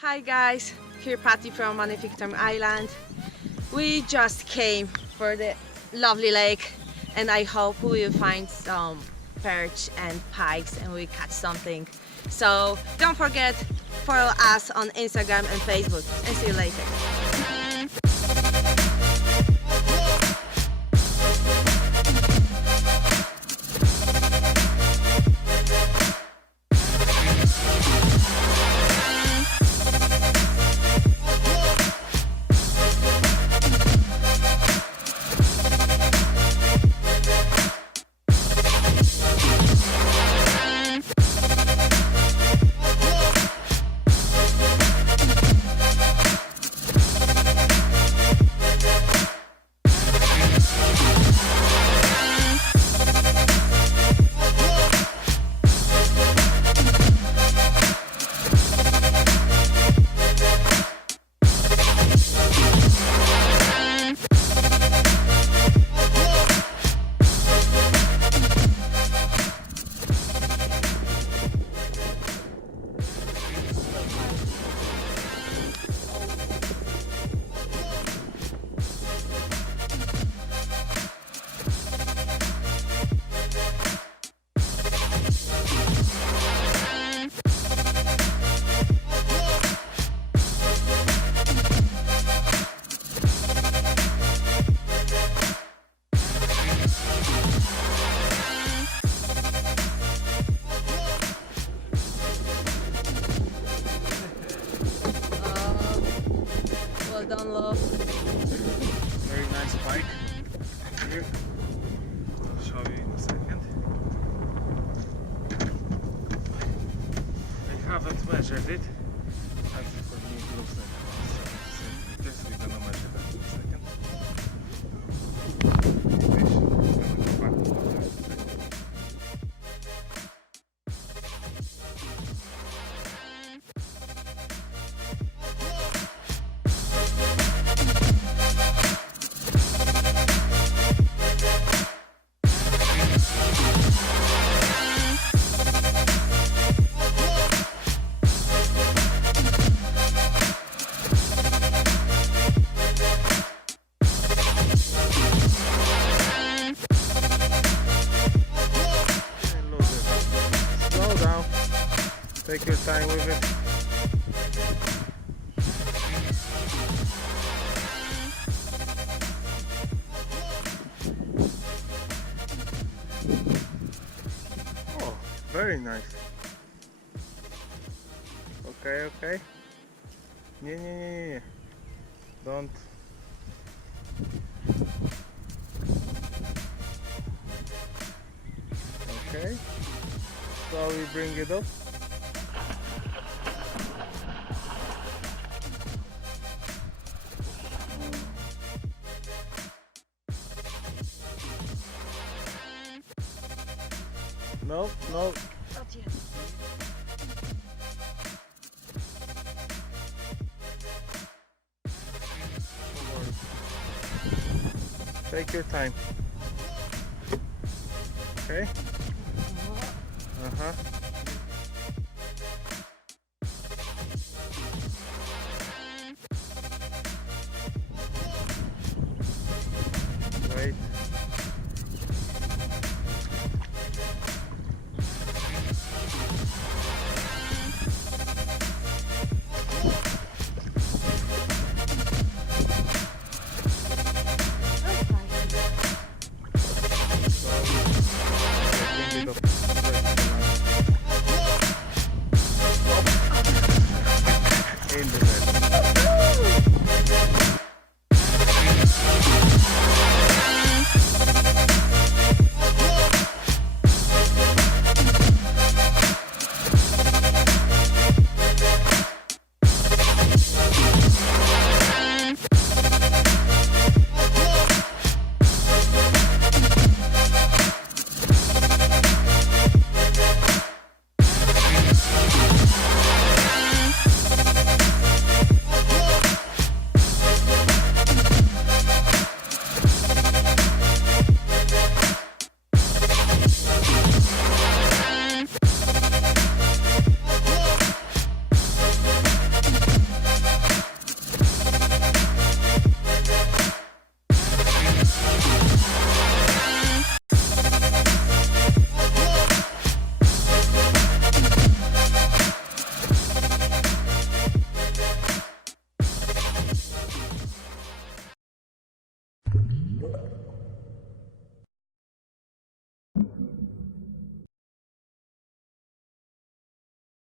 Hi guys, here Patty from Manyfik Island. We just came for the lovely lake and I hope we will find some perch and pikes and we catch something. So don't forget, follow us on Instagram and Facebook and see you later. Well done, love. Very nice pike here. I'll show you in a second. I haven't measured it. As for me it looks like about 70 centimeters. We're gonna measure that in a second. Fish. I'm gonna go back to the water in a second. Slow down. Take your time with it. Oh, very nice. Okay. Nie. Don't. Okay. Slowly bring it up. No. Not yet. Take your time. Okay? Uh-huh. Wait. Bring it up. Dobra.